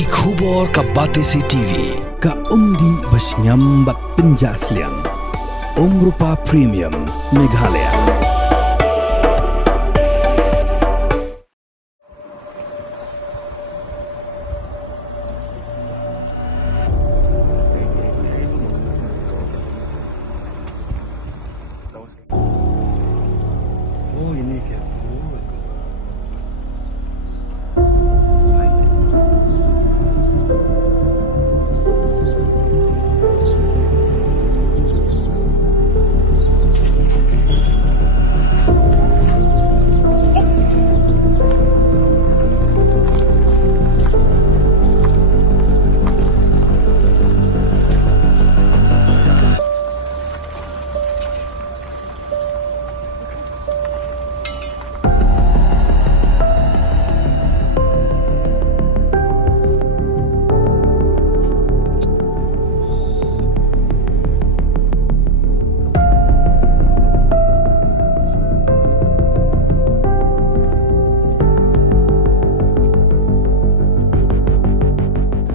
ki khubor ka Batesi TV ka umdi basnyam bak penjasliang Rupa Premium Meghalaya. Oh, ini kan.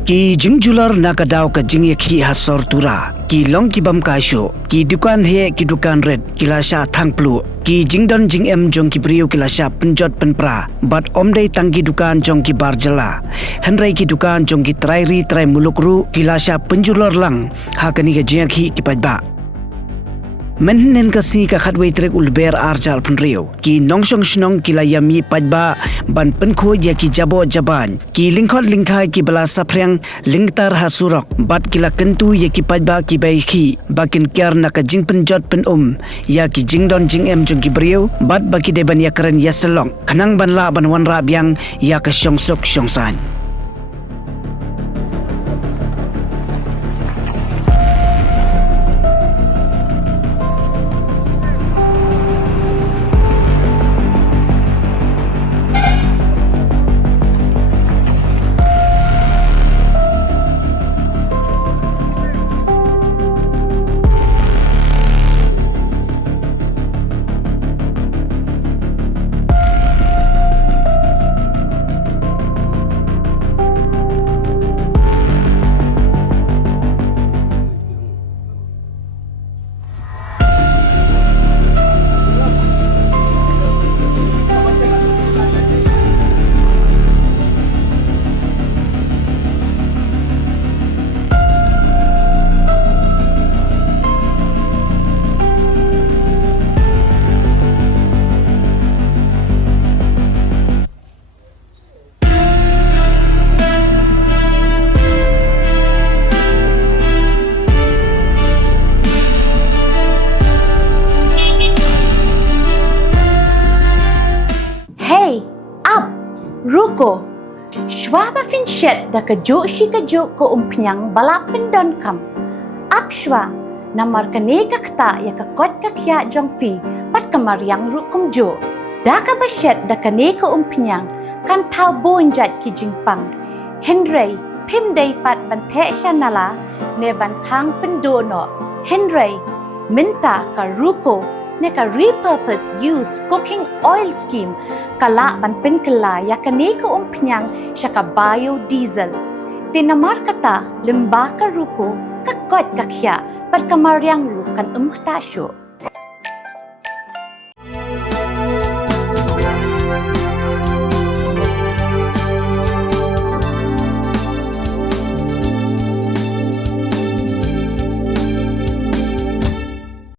Ki Jingjulor nakadaw ka Jingiakhih hasor Tura ki long ki bam ka Shuh ki dukan he ki dukan red kila sha thangplu ki jingdon jingem jong ki priu kila sha penjot penpra bat omdei tangki dukan jong ki barjala henrai ki dukan jong ki trairi trai mulukru kila sha penjulor lang hakani ka Jingiakhih ki Paidbah Menhen kasi ka khatway trek ulber arjal penriu ki nongsong snong kila yami Paidbah ban Pynkhuid ya ki jabo jaban ki lingkhot lingkhai ki bala sapreng lingtar hasurok bat kila kentu ya ki Paidbah ki baikhi bakin kyar na ka jing penjot pen ya ki jingdon jingem jong ki briu bat baki deban ya keren ya selong kanang ban la ban wan rabyang ya ka syongsok syongsan Ruko, Shwa fin shet da kajo shi kajo ko umpnyang balapin don kam. Ap Shwa, namar kane kakta ya kakot kakya jong fi pat kamaryang rukum jo. Da ka bashet da kane ko umpnyang kan tau bonjat ki jingpang. Henry, pimday pat bante shanala ne bantang pendono. Henry, minta ka Ruko ne ka repurpose use cooking oil scheme kala ban penkala ya kane ko umpnyang siya ka biodiesel. Tinamar kata limba ka Ruko kakot kakya pat kamaryang rukan kta Shuh.